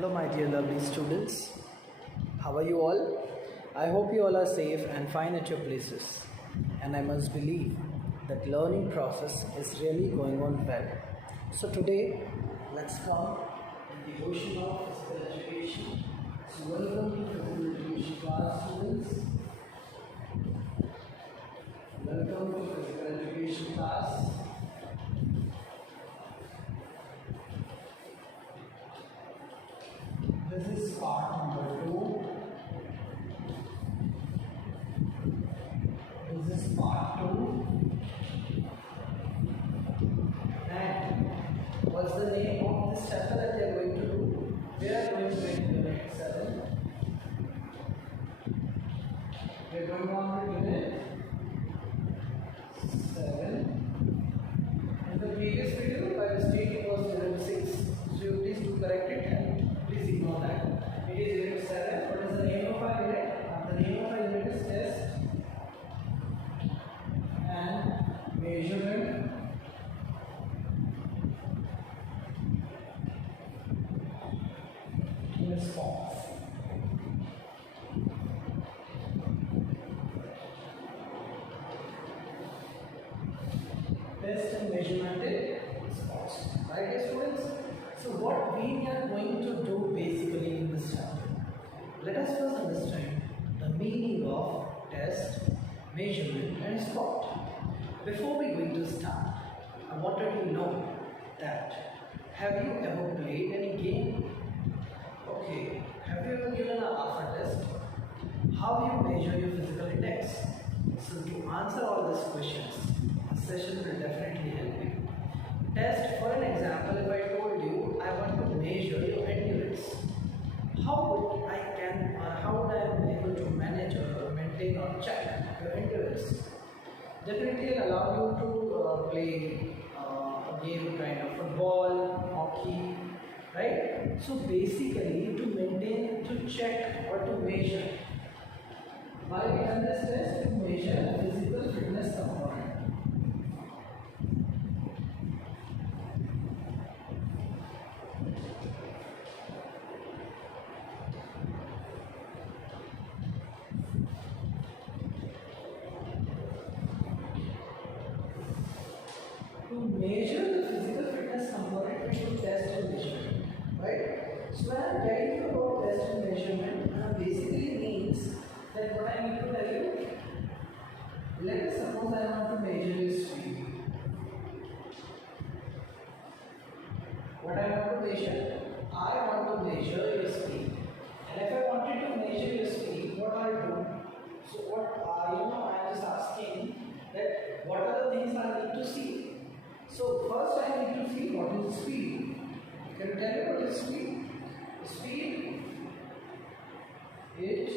Hello, my dear lovely students. How are you all? I hope you all are safe and fine at your places. And I must believe that learning process is really going on well. So today, let's come in the ocean of physical education. So welcome to physical education class, students. Welcome to physical education class. This is part number 2. This is part 2. And what's the name of this chapter that we are going to do? We are going to get unit 7. We are going on to unit 7. In the previous video, I was stating it was unit 6. So you please do correct it and please ignore that. It is unit 7. What is the name of our unit? The name of our unit is test and measurement response. Test and measurement response. Right, students? So what we are going to do basically in this chapter, let us first understand the meaning of test, measurement and spot. Before we going to start, I wanted to know that have you ever played any game? Okay, have you ever given a half a test? How you measure your physical index? So to answer all these questions, this session will definitely help you. Test, for an example, if I told you I want to measure your endurance, how would I be able to manage or maintain or check your endurance? Definitely it'll allow you to play a game kind of football, hockey, right? So basically to maintain, to check or to measure. Why we done this test? To measure physical fitness component. To measure the physical fitness component, we should test and measurement, right? So when I am telling you about test and measurement, basically means that what I need to tell you, let us suppose I want to measure your speed. What I want to measure? I want to measure your speed. And if I wanted to measure your speed, what I'll do? So what I am just asking that what are the things I need to see? So first I need to see what is speed. Can you tell me what is speed? Speed, it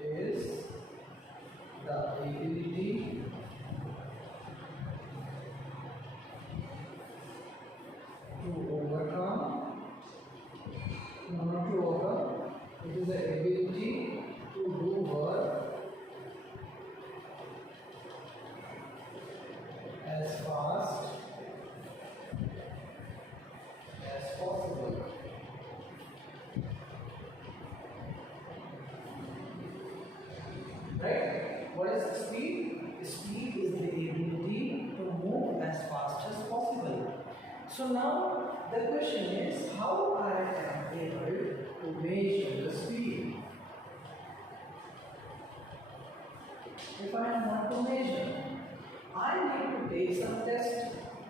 is the ability to overcome, no, not to overcome, it is the ability to do work as fast as possible. Right? What is speed? Speed is the ability to move as fast as possible. So now the question is how I am able to measure the speed. If I want to measure, I need to take some test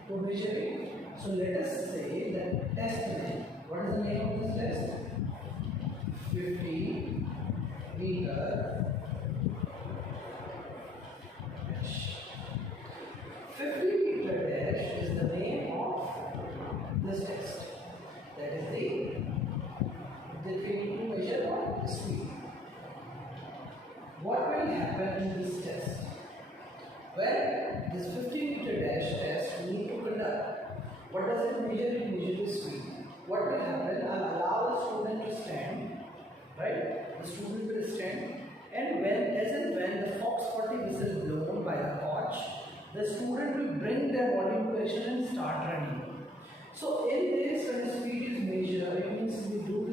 to measure it. So let us say that test measure. What is the name of this test? 50 meter dash. 50 meter dash is the name of this test. That is the we need to measure what? Speed. What will happen in this test? Well, this 50 meter dash test we need to conduct. What does it measure? It measures speed. What will happen? I'll allow the student to stand, right? The student will stand, and when the Fox 40 whistle is blown by the coach, the student will bring their body to action and start running. So in this, when the speed is measured, it means we do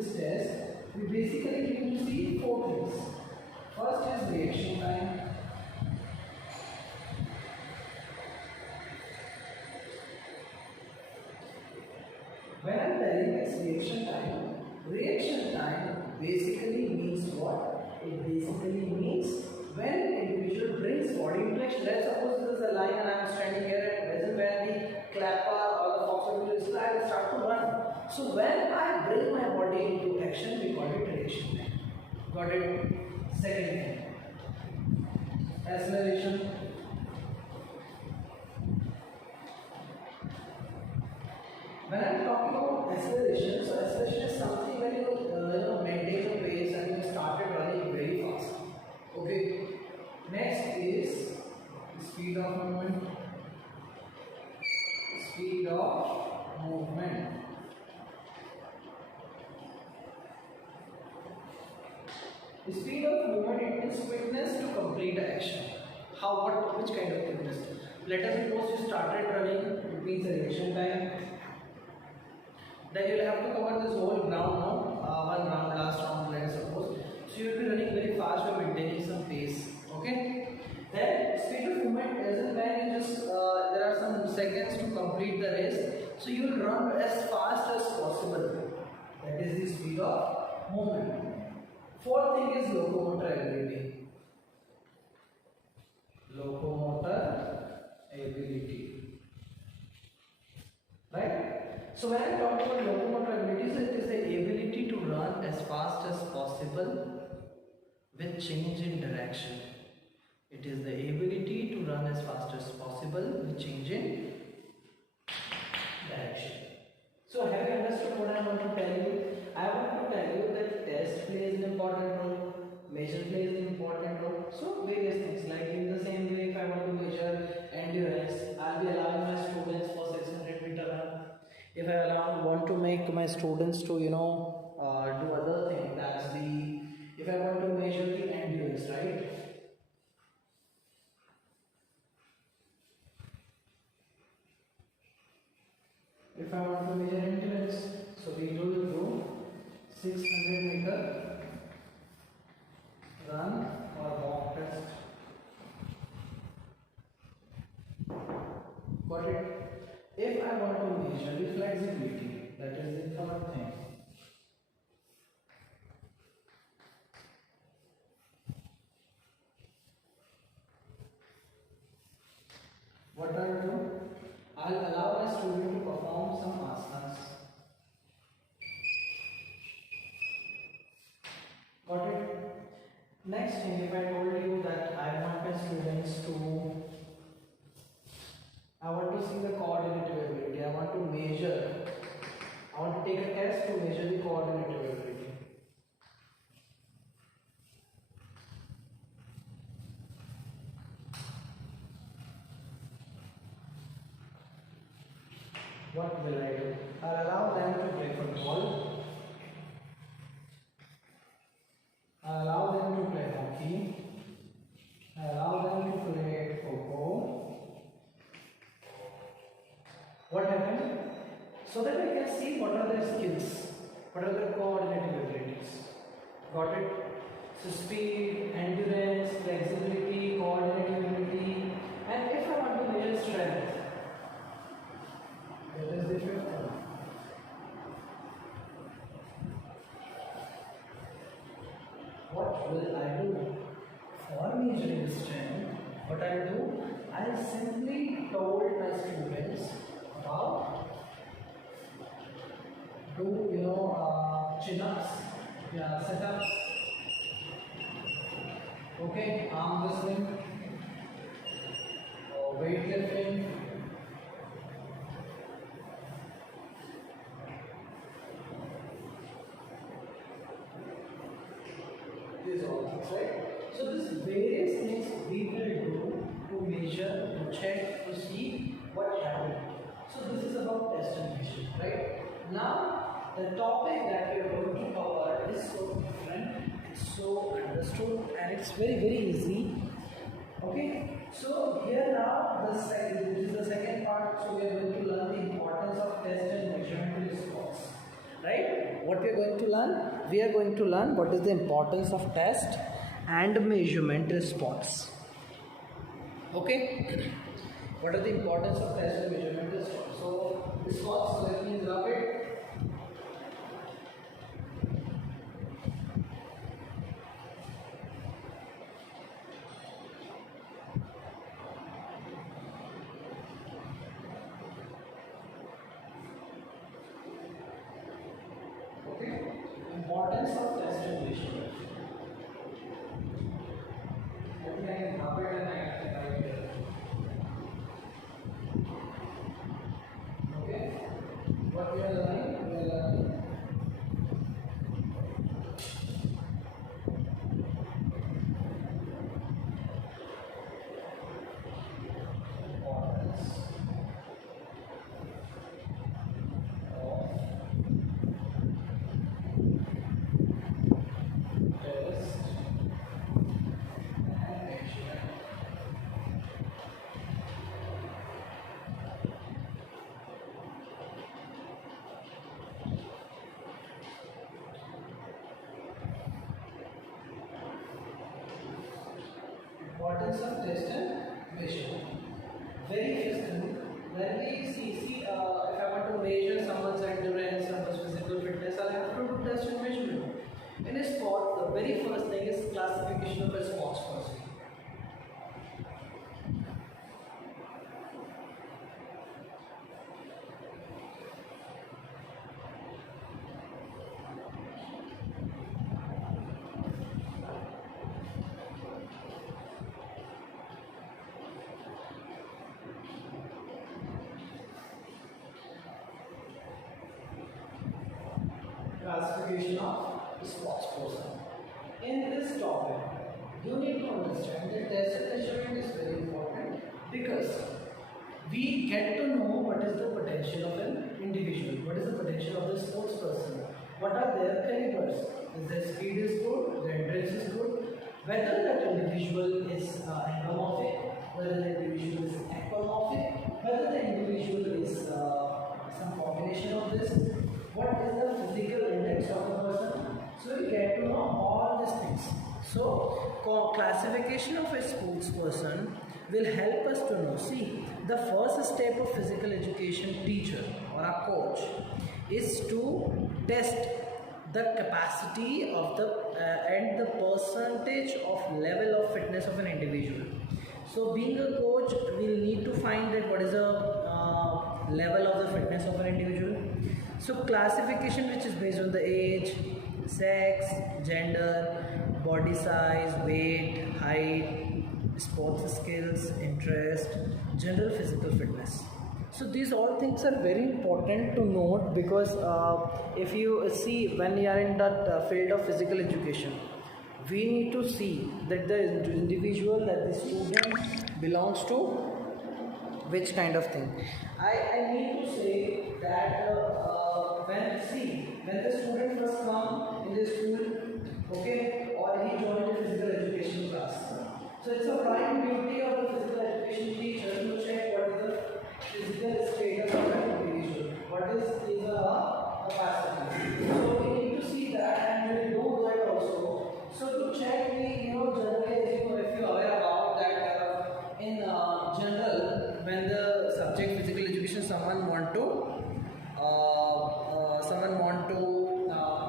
basically means what? It basically means when individual brings body into action. Let's suppose this is a line and I am standing here, and this is when the clapper or the fox will whistle, I will start to run. So when I bring my body into action, we call it reaction time. Got it? Second thing, acceleration. When I am talking about acceleration, so acceleration is something when you maintain a pace and you started running very fast. Okay. Next is speed of movement. Speed of movement. The speed of movement, it is quickness to complete the action. Which kind of quickness? Let us suppose you started running, it means the reaction time. Then you will have to cover this whole ground now, one round, last round, let us suppose. So you will be running very fast by maintaining some pace. Okay. Then speed of movement isn't when you just there are some seconds to complete the race. So you will run as fast as possible. That is the speed of movement. Fourth thing is locomotor ability. Locomotor ability. Right? So when I talk about locomotor ability, so it is the ability to run as fast as possible with change in direction. It is the ability to run as fast as possible with change in direction. So have you understood what I want to tell you? I want to tell you that test plays an important role, measure plays an important role. So various things, like in the same way, if I want to measure endurance, I'll be allowing my students for 600-meter run. If I want to make my students to do other things, that's if I want to measure the endurance, right? If I want to measure endurance, so we will do 600-meter run or walk test. Got it? If I want to measure the flexibility, that is the third thing. What I'll do? I'll allow my student to perform some asanas. Got it? Next thing, if I told you that I want my students to, I want to see the coordinative ability, I want to measure, I want to take a test to measure the coordinative ability. What will I do? I'll allow them to play football. I'll allow them to play hockey. I'll allow them to play Coco. What happened? So that I can see what are their skills, what are their coordinative abilities. Got it? So speed, endurance, flexibility, coordinative ability, and if I want to measure strength, that is the fifth one. What will I do? For measuring strength, what I do, I simply told my students about chin-ups, sit-ups, okay, arm wrestling, or weightlifting. These all things, right? So these various things we will do to measure, to check, to see what happened. So this is about test and measure, right? Now the topic that we are going to cover is so different, it's so understood, and it's very, very easy. Okay, so here now this is the second part. So we are going to learn the importance of test and measurement response. Right? What we are going to learn? We are going to learn what is the importance of test and measurement response. Okay? What are the importance of test and measurement response? So response, so let me rub it. Importance of test and measurement. Okay. What we are learning? We are learning importance of test and measurement. Importance of test and measurement. Very first thing, when we see if I want to measure someone's endurance, someone's physical fitness, I'll have to do test and measurement. In a sport, the very first thing is classification of a sports person. Classification of sports person. In this topic, you need to understand that test and measurement is very important because we get to know what is the potential of an individual, what is the potential of the sports person, what are their calibers, is their speed is good, their endurance is good, whether that individual is endomorphic, whether the individual is ectomorphic, whether the individual is some combination of this, what is the physical index of the person. So we get to know all these things. So classification of a sports person will help us to know. See, the first step of physical education teacher or a coach is to test the capacity of the and the percentage of level of fitness of an individual. So being a coach, we'll need to find that what is the level of the fitness of an individual. So classification, which is based on the age, sex, gender, body size, weight, height, sports skills, interest, general physical fitness. So these all things are very important to note because if you see when you are in that field of physical education, we need to see that the individual, that the student belongs to which kind of thing. I need to say that when the student first come in the school, okay, or he joined the physical education class. So it's a prime duty of the physical education teacher to check what is the physical status of an individual, what is his capacity. So we need to see that and we will do that also. So to check, we generally, if you are aware about that in general, when the subject physical education, someone want to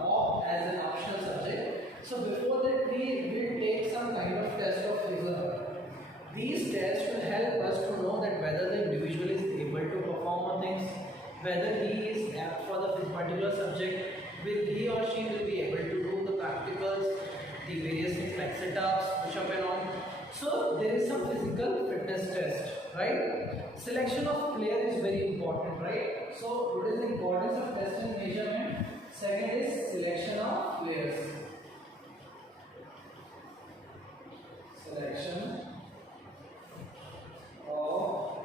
opt as an optional subject. So before that, we will take some kind of test of reserve. These tests will help us to know that whether the individual is able to perform on things, whether he is apt for the particular subject, will he or she will be able to do the practicals, the various things like sit-ups, push-up and all. So there is some physical fitness test, right? Selection of player is very important, right? So what is the importance of test and measurement? Second is selection of players. Selection of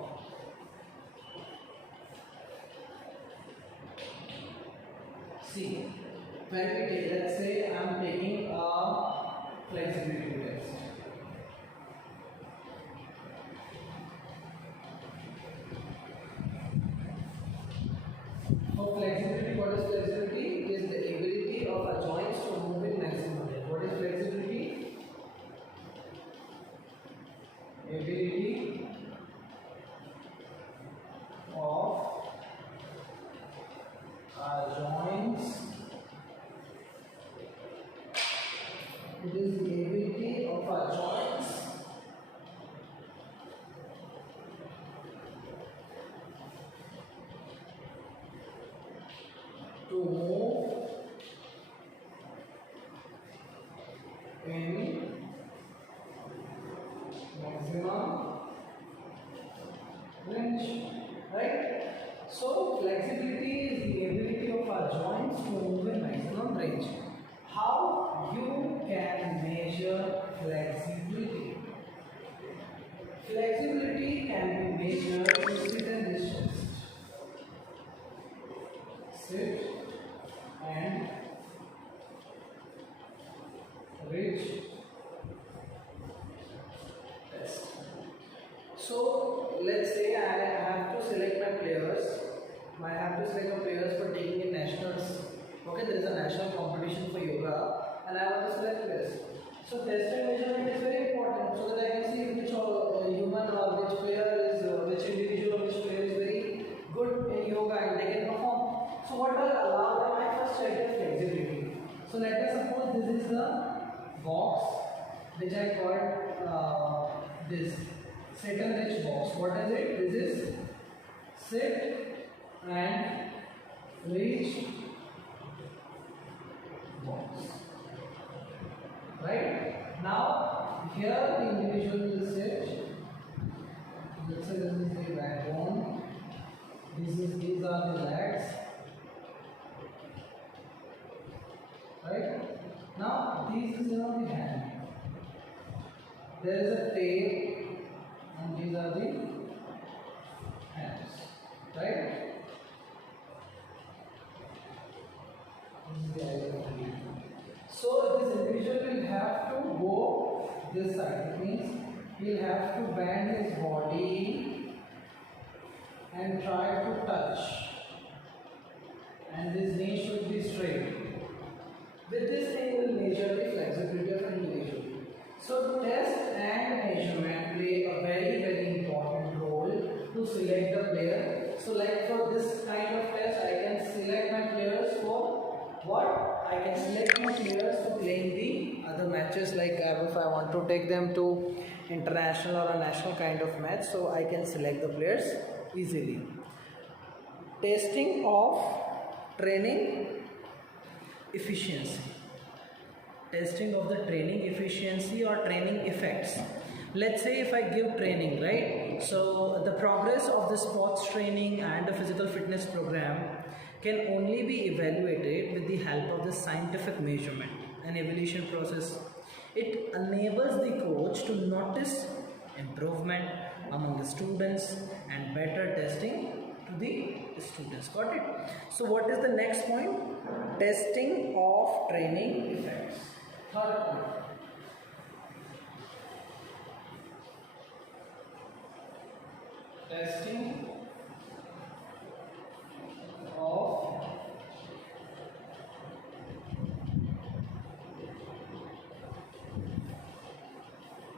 see, when we take, let's say I am taking a flexibility test. For flexibility, what is flexibility? It is the ability of our joints to move in maximum rate. What is flexibility? Ability of our joints. It is the ability of our joints to move Okay, there is a national competition for yoga, and I want to select players. So test and measurement is very important, so that I can see which human or which player is, which individual or which player is very good in yoga and they can perform. So what will allow them? I first check their flexibility. So let us suppose this is the box which I called this sit and reach box. What is it? This is sit and reach box. Right? Now here the individual will sit. Let's say this is the backbone. These are the legs. Right? Now this is the hand. There is a tail and these are the hands. Right? This is the identity. So this individual will have to go this side. It means he will have to bend his body and try to touch. And this knee should be straight. With this thing we will measure the flexibility of an individual. So test and measurement play a very important role to select the player. So like for this kind of test I can select my players for what? I can select my players for playing the other matches, like if I want to take them to international or a national kind of match, so I can select the players easily. Testing of training efficiency. Testing of the training efficiency or training effects. Let's say if I give training, right? So the progress of the sports training and the physical fitness program can only be evaluated with the help of the scientific measurement and evaluation process. It enables the coach to notice improvement among the students and better testing to the students. Got it? So what is the next point? Testing of training effects. Third point. Testing of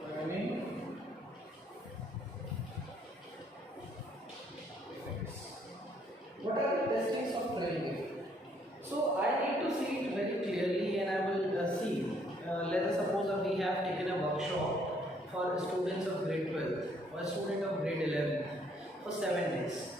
training effects. What are the testings of training? So I need to see it very clearly, and I will see. Let us suppose that we have taken a workshop for students of grade 12 or a student of grade 11 for 7 days.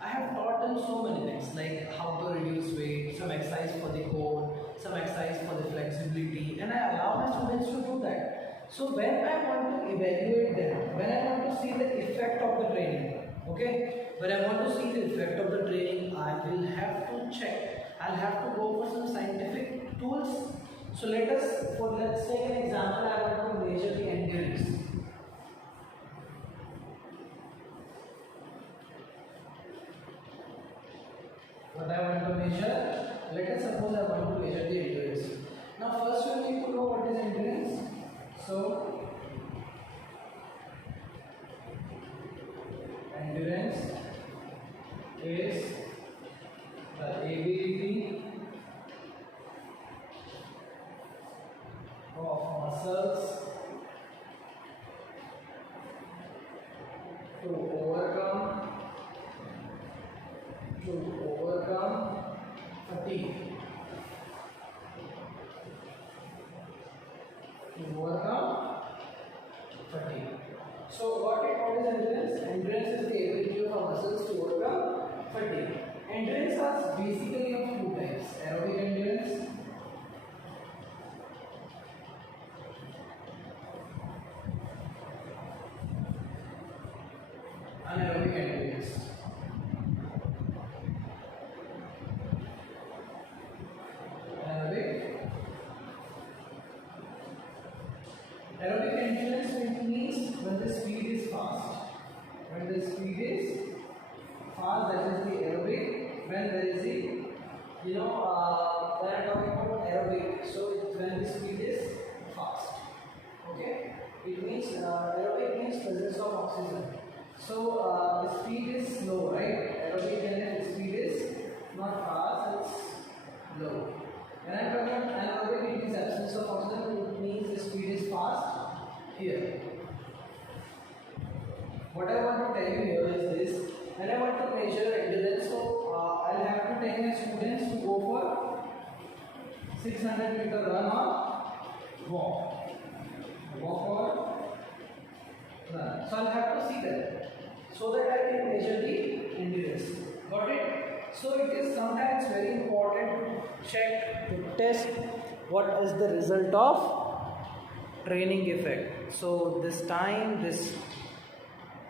I have taught them so many things, like how to reduce weight, some exercise for the core, some exercise for the flexibility, and I allow my students to do that. So when I want to evaluate them, when I want to see the effect of the training, okay, when I want to see the effect of the training, I will have to check. I'll have to go for some scientific tools. So let's take an example. I want to measure the endurance. What I want to measure? Let us suppose I want to measure the endurance. Now first we need to know what is endurance. So endurance is the ability of muscles to overcome fatigue. So what is endurance? Endurance is the ability of our muscles to overcome fatigue. Endurance is basically of two types: aerobic endurance and anaerobic endurance. Aerobic endurance means when the speed is fast. When the speed is fast, that is the aerobic. When there is the, when I'm talking about aerobic, so when the speed is fast. Okay? It means aerobic means presence of oxygen. So the speed is slow, right? Aerobic and the speed is not fast, it's low. When I'm talking about anaerobic, it is absence of oxygen. It means the speed is fast here. What I want to tell you here is this: when I want to measure endurance, so I'll have to tell my students to go for 600-meter run or walk. Walk or run. So I'll have to see that so that I can measure the endurance. Got it? So it is sometimes very important to check, to test what is the result of training effect. So this time, this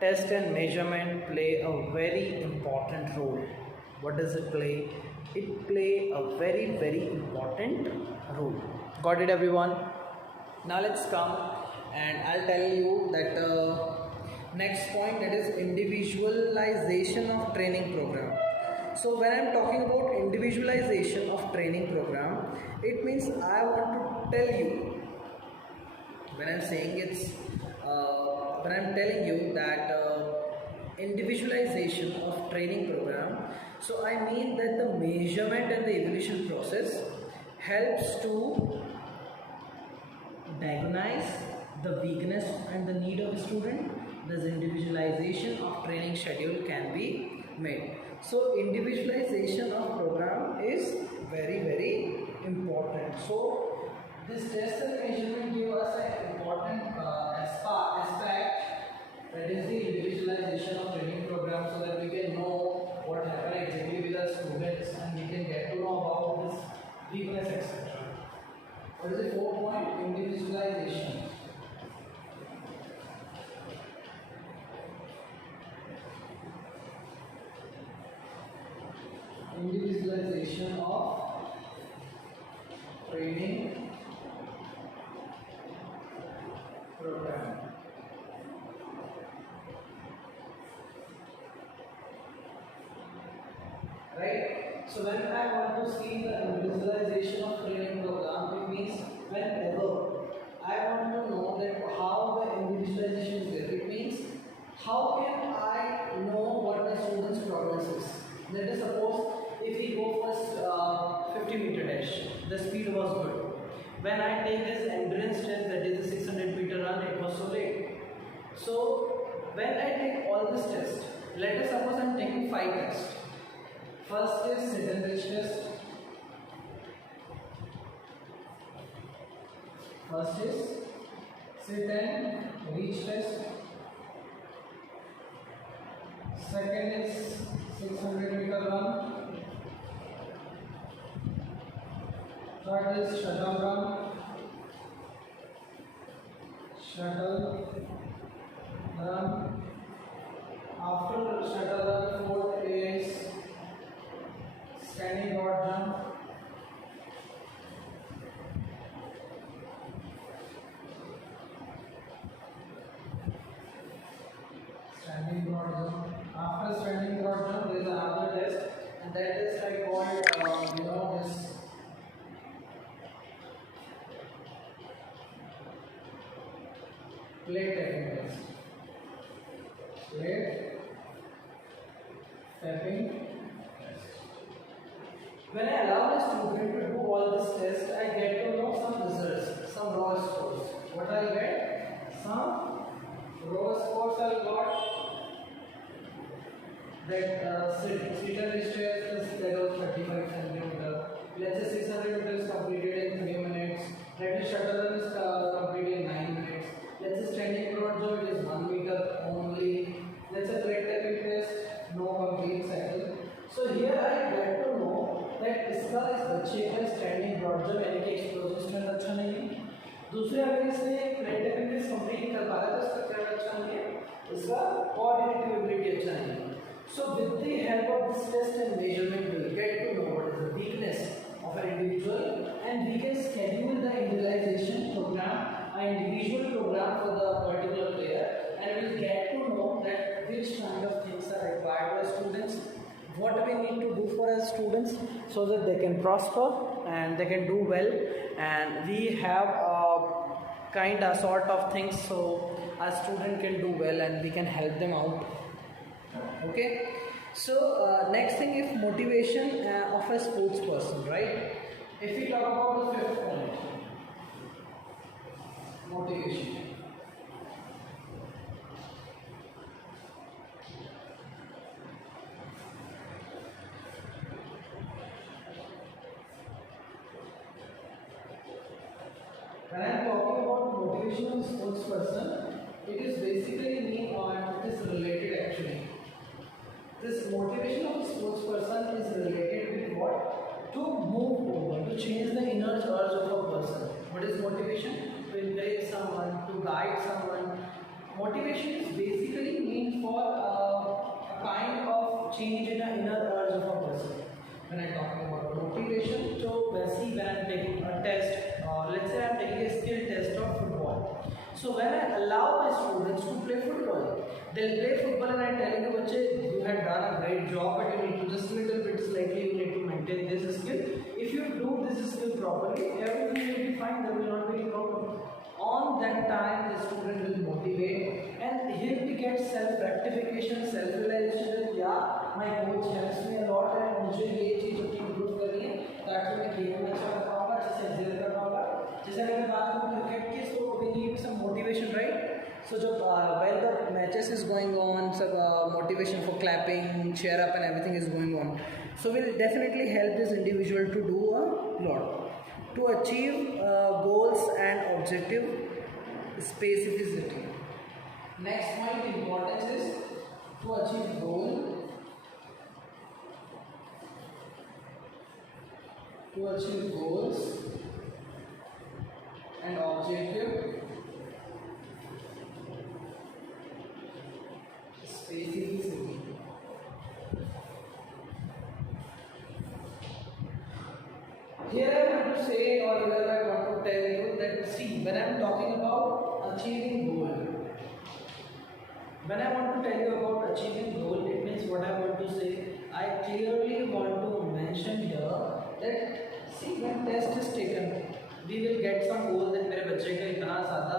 test and measurement play a very important role. What does it play? It play a very important role. Got it, everyone? Now let's come and I'll tell you that next point, that is individualization of training program. So when I'm talking about individualization of training program, it means I want to tell you, when I'm saying it's when I'm telling you that individualization of training program, so I mean that the measurement and the evaluation process helps to diagnose the weakness and the need of the student. Thus individualization of training schedule can be made. So individualization of program is very important. So this test and measurement give us an important aspect, that is the individualization of training program, so that we can know what happened exactly with our students and we can get to know about this weakness, etc. What is the 4th point? Individualization. Individualization of training program. Right? So when I want to see the individualization of training program, it means whenever I want to know that how the individualization is there, it means how can I know what my student's progress is. Let us suppose if we go for 50-meter dash, the speed was good. When I take this endurance test, that is the 600-meter run, it was so late. So when I take all this test, let us suppose I am taking 5 tests. First is sit and reach test. First is sit and reach test. Second is 600-meter run. Third is shuttle run. Shuttle run. After shuttle run, 4th is standing rod jump. Standing rod jump. After standing rod jump, there is another test, and that test I called this plate tapping test. Plate tapping test. When I allow the student to do all this test, I get to know some results, some raw scores. What I get? Some raw scores I got. That sit and reach test is that of 35 centimeter. Let's say 600 meters completed in 3 minutes. Let's say shuttle run is completed in 9 minutes. Let's say standing rod jump, it is 1 meter only. Let's say plate tapping test, no complete cycle. So here I get to know that इसका इस बच्चे का standing rod jump यानी कि explosive strength अच्छा नहीं है. दूसरे अगर इसने plate tapping test complete कर पा रहा है तो इसका क्या अच्छा नहीं है, इसका coordinative ability अच्छा नहीं है. So with the help of this test and measurement, we will get to know what is the weakness of an individual, and we can schedule the individualization program, an individual program for the particular player, and we will get to know that which kind of things are required by students, what we need to do for our students so that they can prosper and they can do well, and we have a kind of sort of things so our student can do well and we can help them out. Okay, so next thing is motivation of a sports person, right? If we talk about the fifth point, motivation. When I am talking about motivation of sports person, it is basically mean or it is related actually. This motivation of a sports person is related with what? To move over, to change the inner urge of a person. What is motivation? To encourage someone, to guide someone. Motivation is basically mean for a kind of change in the inner urge of a person. When I talk about motivation, so see when I am taking a test, let's say I am taking a skill test of football. So when I allow my students to play football, they'll play football and I'm telling you, bache, you had done a great job, but you need to just little bit slightly, you need to maintain this skill. If you do this skill properly, everything will be fine, there will not be any problem. On that time, the student will motivate and he'll be get self-rectification, self-realization that yeah, my coach helps me a lot and मुझे ये चीज़ अपनी improve करनी है ताकि मैं game में अच्छा कर पाऊँगा, अच्छे से एक्सेल कर पाऊँगा. जैसे अगर मैं बात करूँ क्रिकेट की, so we need some motivation, right? So जब while the matches is going on, सब motivation for clapping, cheer up and everything is going on. So will definitely help this individual to do a lot. To achieve goals and objective specificity. Next point importance is to achieve goal, to achieve goals and objective specificity. Here I want to say, or here I want to tell you that see, when I am talking about achieving goal, when I want to tell you about achieving goal, it means what I want to say. I clearly want to mention here that see, when test is taken, we will get some goal that मेरे बच्चे का इतना ज़्यादा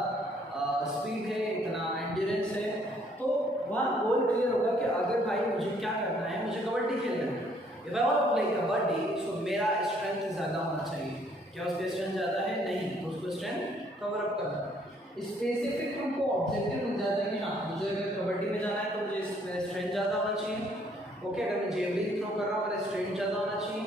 speed है, इतना endurance है, तो वहाँ गोल क्लियर होगा कि अगर भाई मुझे क्या करना है, मुझे कबड्डी खेलना है. If I want to play kabaddi, so मेरा स्ट्रेंथ ज़्यादा होना चाहिए. क्या उसके स्ट्रेंथ ज़्यादा है? नहीं, तो उसको स्ट्रेंथ कवर अप करना. स्पेसिफिक हमको ऑब्जेक्टिव मिल जाता है कि हाँ, मुझे अगर कबड्डी में जाना है तो मुझे स्ट्रेंथ ज़्यादा होना चाहिए. ओके, अगर मैं जेवलिन थ्रो कर रहा हूँ, मेरा स्ट्रेंथ ज़्यादा होना चाहिए.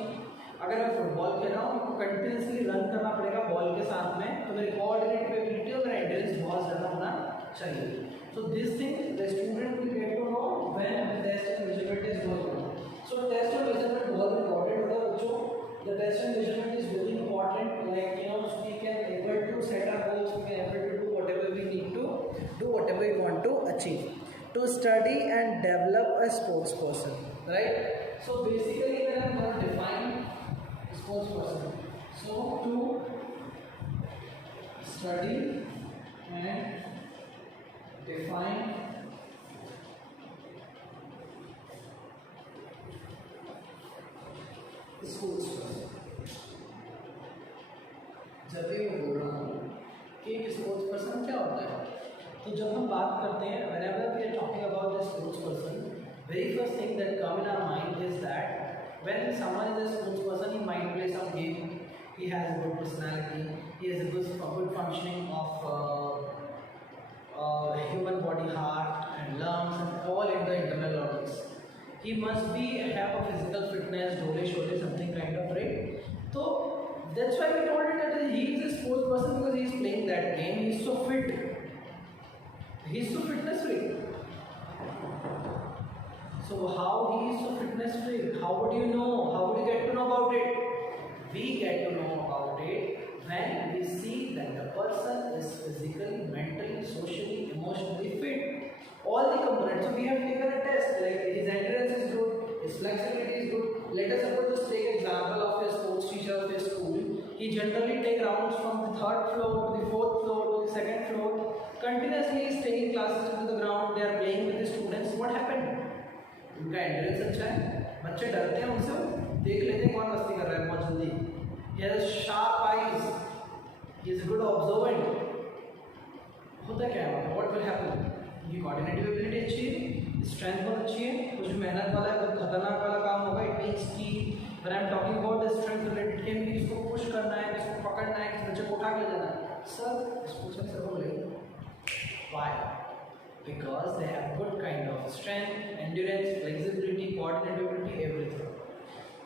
अगर मैं फुटबॉल खेल रहा हूँ, तो कंटिन्यूसली रन करना पड़ेगा बॉल के साथ में, तो मेरी कोऑर्डिनेटिव एबिलिटी और मेरा एंड्योरेंस बहुत ज़्यादा होना चाहिए. So this thing the student will get to know when the test and measurement is going on. So test and measurement बहुत important होता है बच्चों. The test and measurement is very important. Like so we can able to set our goals. We can able to do whatever we need to do, whatever we want to achieve. To study and develop a sports person, right? So basically, when I'm going to define sports person, so to study and define sports person. जब भी मैं बोल रहा हूँ कि एक sports person क्या होता है, तो जब हम बात करते हैं whenever we are talking about the sports person, very first thing that come in our mind is that when someone is a sports person, he might play some game, he has a good personality, he has a good functioning of human body, heart and lungs and all in the internal organs. He must be have a physical fitness, dole, something kind of, right? So that's why we told it that he is a sports person because he is playing that game. He is so fit. He is so fitness freak. So how he is so fitness freak? How would you know? How would you get to know about it? We get to know about it when we see that the person is physically, mentally, socially, emotionally fit. All the components. So we have taken a test, like his endurance is good, his flexibility is good. Let us suppose just take example of a sports teacher of a school. He generally take rounds from the third floor to the fourth floor to the second floor. Continuously staying classes into the ground. They are playing with the students. What happened? उनका endurance अच्छा है, बच्चे डरते हैं उनसे, देख लेते हैं कौन मस्ती कर रहा है बहुत जल्दी. He has sharp eyes. He is good observant. होता क्या है? What will happen? उनकी कोऑर्डिनेटिव एबिलिटी अच्छी है, स्ट्रेंथ बहुत अच्छी है, कुछ मेहनत वाला है, बहुत खतरनाक वाला काम होगा. इट मीन्स कि When I'm talking about the strength related game, इसको पुश करना है, इसको पकड़ना है, इस बच्चे को उठा के ले जाना है, सर इसको सर बोलेंगे why? Because they have good kind of strength, endurance, flexibility, coordinability, everything.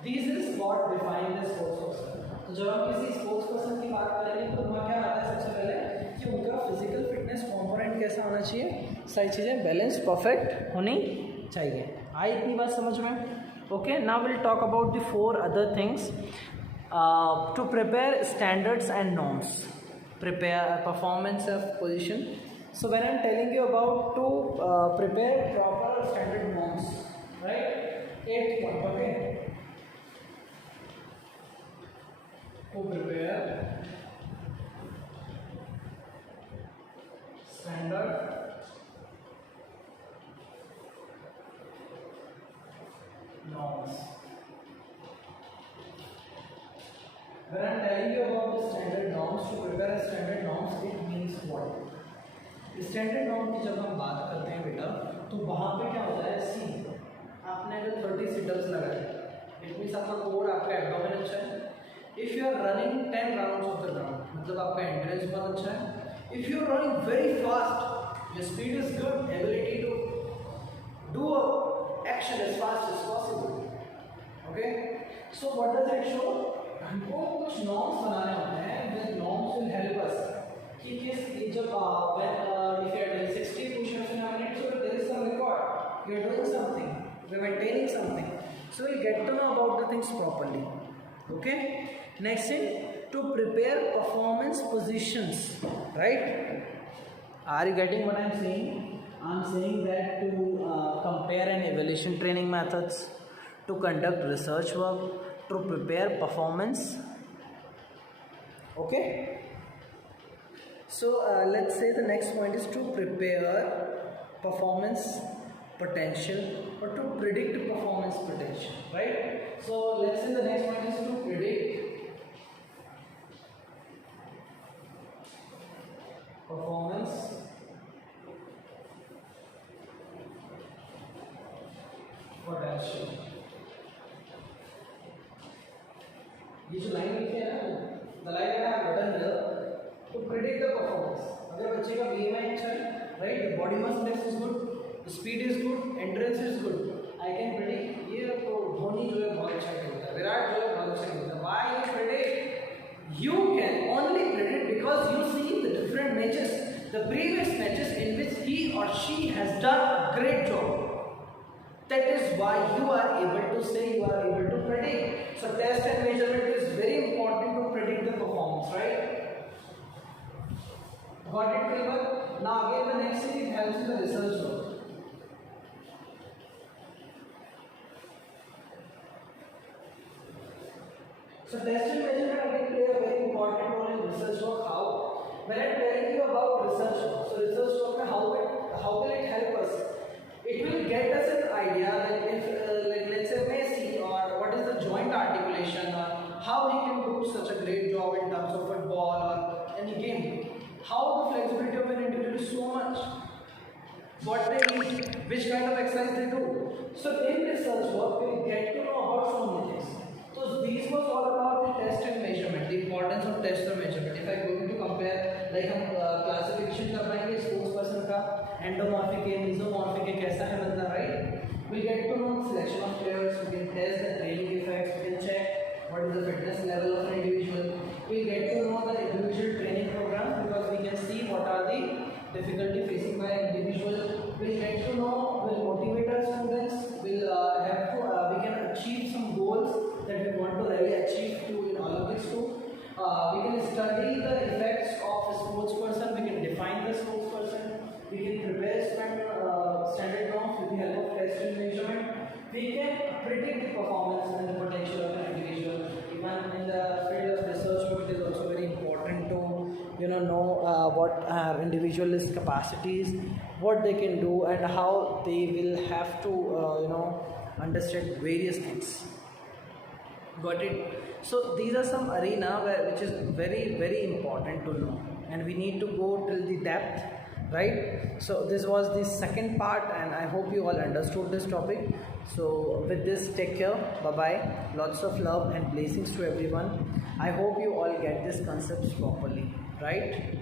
This is what define the sports person. तो जब हम किसी स्पोर्ट्स पर्सन की बात करेंगे तो वहाँ क्या आता है सबसे पहले कि उनका फिजिकल फिटनेस कंपोनेंट कैसा होना चाहिए, सारी चीज़ें बैलेंस परफेक्ट होनी चाहिए. आई इतनी बात समझ में? Okay, now we'll talk about the 4 other things to prepare standards and norms, prepare performance of position. So when I'm telling you about to prepare proper standard norms, right? 8 point, okay? To prepare standard norms. When I'm telling you about the standard norms, to prepare a standard norms, it means what? Standard norm की जब हम बात करते हैं बेटा, तो वहाँ पे क्या होता है, सी आपने अगर 30 सिटअप्स लगाए, इट मीन्स आपका कोर, आपका एब्डोमेन अच्छा है. If you are running 10 rounds of the ground, मतलब आपका एंड्योरेंस बहुत अच्छा है. If you are running very fast, your speed is good, ability to do action as fast as possible. Okay, so what does it show? हमको कुछ norms बनाने होते हैं. The norms will help us कि किस जब when if you are doing 60 push-ups in a minute, so there is some record, you are doing something, you are maintaining something, so you get to know about the things properly. Okay, next thing, to prepare performance positions, right? Are you getting what I am saying? I'm saying that to compare and evaluation training methods, to conduct research work, to prepare performance. Okay? So let's say the next point is to prepare performance potential or to predict performance potential, right? So let's say the next point is to predict performance potential. ये जो line लिखी है ना, the line that I have written here, to predict the performance. अगर बच्चे का BMI अच्छा है, right, the body mass index is good, the speed is good, endurance is good, I can predict. ये तो धोनी जो है बहुत अच्छा खेलता है, विराट जो है बहुत अच्छा खेलता है. Why you predict? You can only predict because you see the different matches, the previous matches in which he or she has done a great job. That is why you are able to say, you are able to predict. So test and measurement is very important to predict the performance, right? Got it, clear? Now again the next thing, it helps in the research work. So test and measurement again play a very important role in research work. How? When I am telling you about research work, so research work, how will it help us? It will get us an idea that if, like let's say Messi, or what is the joint articulation, or how he can do such a great job in terms of football or any game. How the flexibility of an individual is so much. What they eat, which kind of exercise they do. So in research work, we get to know about so many things. So these was all about the test and measurement, the importance of test and measurement. If I going to compare, like हम classification कर पाएंगे sports person का endomorphic है, mesomorphic है, कैसा है बंदा, right? We get to know selection of players, we can test the training effects, we can check what is the fitness level of an individual. We get to know the individual training program because we can see what are the difficulty facing by individual. We get to know, will motivate our students, will have to, we can achieve some goals that we want to really achieve to in Olympics too. We can study the effects of a sports person, we can define the sports person, we can prepare standard norms with the help of test and measurement. We can predict the performance and the potential of an individual. Even in the field of research work, it is also very important to know what our individualist capacities, what they can do, and how they will have to understand various things. Got it? So these are some arena which is very, very important to know, and we need to go till the depth right? So this was the second part, and I hope you all understood this topic. So with this, take care, bye bye, lots of love and blessings to everyone. I hope you all get these concepts properly, right?